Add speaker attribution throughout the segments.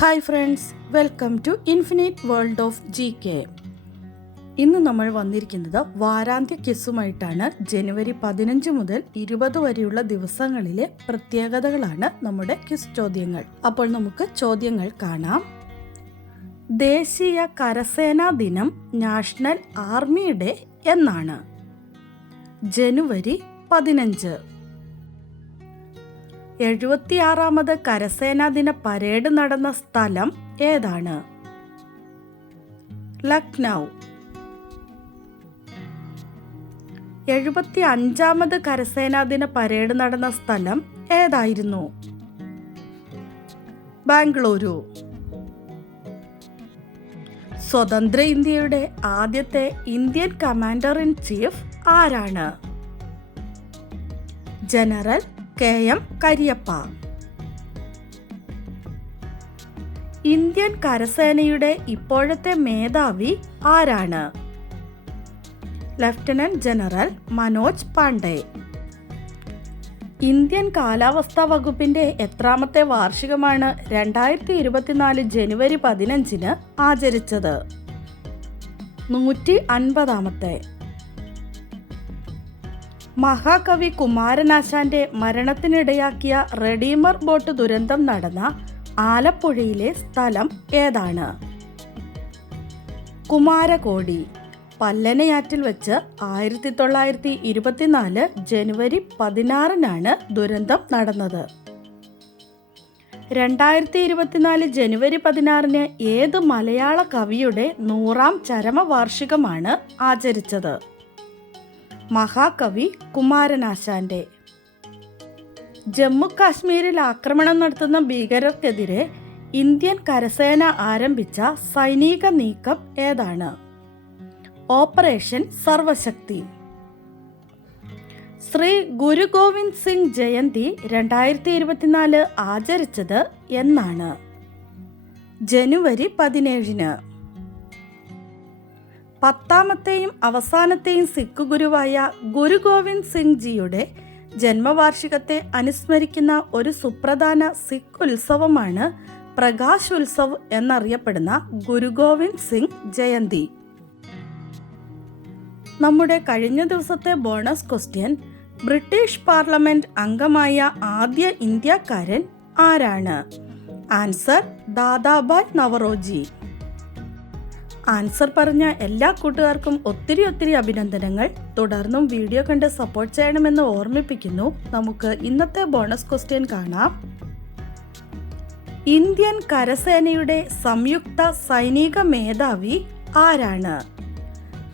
Speaker 1: Hi friends welcome to infinite world of G K ഇന്ന് നമ്മൾ വന്നിരിക്കുന്നത് വാരാന്ത്യ കിസ്സുമായിട്ടാണ് ജനുവരി പതിനഞ്ച് മുതൽ ഇരുപത് വരെയുള്ള ദിവസങ്ങളിലെ പ്രത്യേകതകളാണ് നമ്മുടെ കിസ് ചോദ്യങ്ങൾ. അപ്പോൾ നമുക്ക് ചോദ്യങ്ങൾ കാണാം. ദേശീയ കരസേനാ ദിനം നാഷണൽ ആർമിയുടെ എന്നാണ്. ജനുവരി പതിനഞ്ച്. എഴുപത്തിയാറാമത് കരസേനാ ദിന പരേഡ് നടന്ന സ്ഥലം ഏതാണ്? ലക്നൗ. എഴുപത്തി അഞ്ചാമത് കരസേനാ ദിന പരേഡ് നടന്ന സ്ഥലം ഏതായിരുന്നു? ബാംഗ്ലൂരു. സ്വതന്ത്ര ഇന്ത്യയുടെ ആദ്യത്തെ ഇന്ത്യൻ കമാൻഡർ ഇൻ ചീഫ് ആരാണ്? General K M Cariappa. Indian കരസേനയുടെ ഇപ്പോഴത്തെ മേധാവി ആരാണ്? Lieutenant general Manoj Pande. Indian കാലാവസ്ഥാ വകുപ്പിന്റെ എത്രാമത്തെ വാർഷികമാണ് രണ്ടായിരത്തി ഇരുപത്തിനാല് ജനുവരി പതിനഞ്ചിന് ആചരിച്ചത്. നൂറ്റി അൻപതാമത്തെ. മഹാകവി കുമാരനാശാന്റെ മരണത്തിനിടയാക്കിയ റെഡീമർ ബോട്ട് ദുരന്തം നടന്ന ആലപ്പുഴയിലെ സ്ഥലം ഏതാണ്? കുമാരകോടി പല്ലനയാറ്റിൽ വെച്ച് ആയിരത്തി തൊള്ളായിരത്തി ഇരുപത്തിനാല് ജനുവരി പതിനാറിനാണ് ദുരന്തം നടന്നത്. രണ്ടായിരത്തി ഇരുപത്തിനാല് ജനുവരി പതിനാറിന് ഏത് മലയാള കവിയുടെ നൂറാം ചരമവാർഷികമാണ് ആചരിച്ചത്? മഹാകവി കുമാരനാശാന്റെ. ജമ്മു കാശ്മീരിൽ ആക്രമണം നടത്തുന്ന ഭീകരർക്കെതിരെ ഇന്ത്യൻ കരസേന ആരംഭിച്ച സൈനിക നീക്കം ഏതാണ്? ഓപ്പറേഷൻ സർവശക്തി. ശ്രീ ഗുരു ഗോവിന്ദ് സിംഗ് ജയന്തി രണ്ടായിരത്തി ഇരുപത്തിനാല് ആചരിച്ചത് എന്നാണ്. ജനുവരി പതിനേഴിന്. പത്താമത്തെയും അവസാനത്തെയും സിഖ് ഗുരുവായ ഗുരു ഗോവിന്ദ് സിംഗ് ജിയുടെ ജന്മവാർഷികത്തെ അനുസ്മരിക്കുന്ന ഒരു സുപ്രധാന സിഖ് ഉത്സവമാണ് പ്രകാശ് ഉത്സവ് എന്നറിയപ്പെടുന്ന ഗുരു ഗോവിന്ദ് സിംഗ് ജയന്തി. നമ്മുടെ കഴിഞ്ഞ ദിവസത്തെ ബോണസ് ക്വസ്റ്റ്യൻ ബ്രിട്ടീഷ് പാർലമെന്റ് അംഗമായ ആദ്യ ഇന്ത്യക്കാരൻ ആരാണ്? ആൻസർ ദാദാബായ് നവറോജി. ആൻസർ പറഞ്ഞ എല്ലാ കൂട്ടുകാർക്കും ഒത്തിരി ഒത്തിരി അഭിനന്ദനങ്ങൾ. തുടർന്നും വീഡിയോ കണ്ട് സപ്പോർട്ട് ചെയ്യണമെന്ന് ഓർമ്മിപ്പിക്കുന്നു. നമുക്ക് ഇന്നത്തെ ബോണസ് ക്വസ്റ്റ്യൻ കാണാം. ഇന്ത്യൻ കരസേനയുടെ സംയുക്ത സൈനിക മേധാവി ആരാണ്?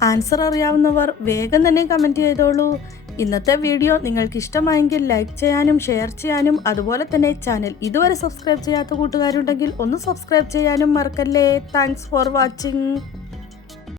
Speaker 1: ആൻസർ അറിയാവുന്നവർ വേഗം തന്നെ കമന്റ് ചെയ്തോളൂ. ഇന്നത്തെ വീഡിയോ നിങ്ങൾക്ക് ഇഷ്ടമായെങ്കിൽ ലൈക്ക് ചെയ്യാനും ഷെയർ ചെയ്യാനും അതുപോലെ തന്നെ ചാനൽ ഇതുവരെ സബ്സ്ക്രൈബ് ചെയ്യാത്ത കൂട്ടുകാരുണ്ടെങ്കിൽ ഒന്ന് സബ്സ്ക്രൈബ് ചെയ്യാനും മറക്കല്ലേ. Thanks for watching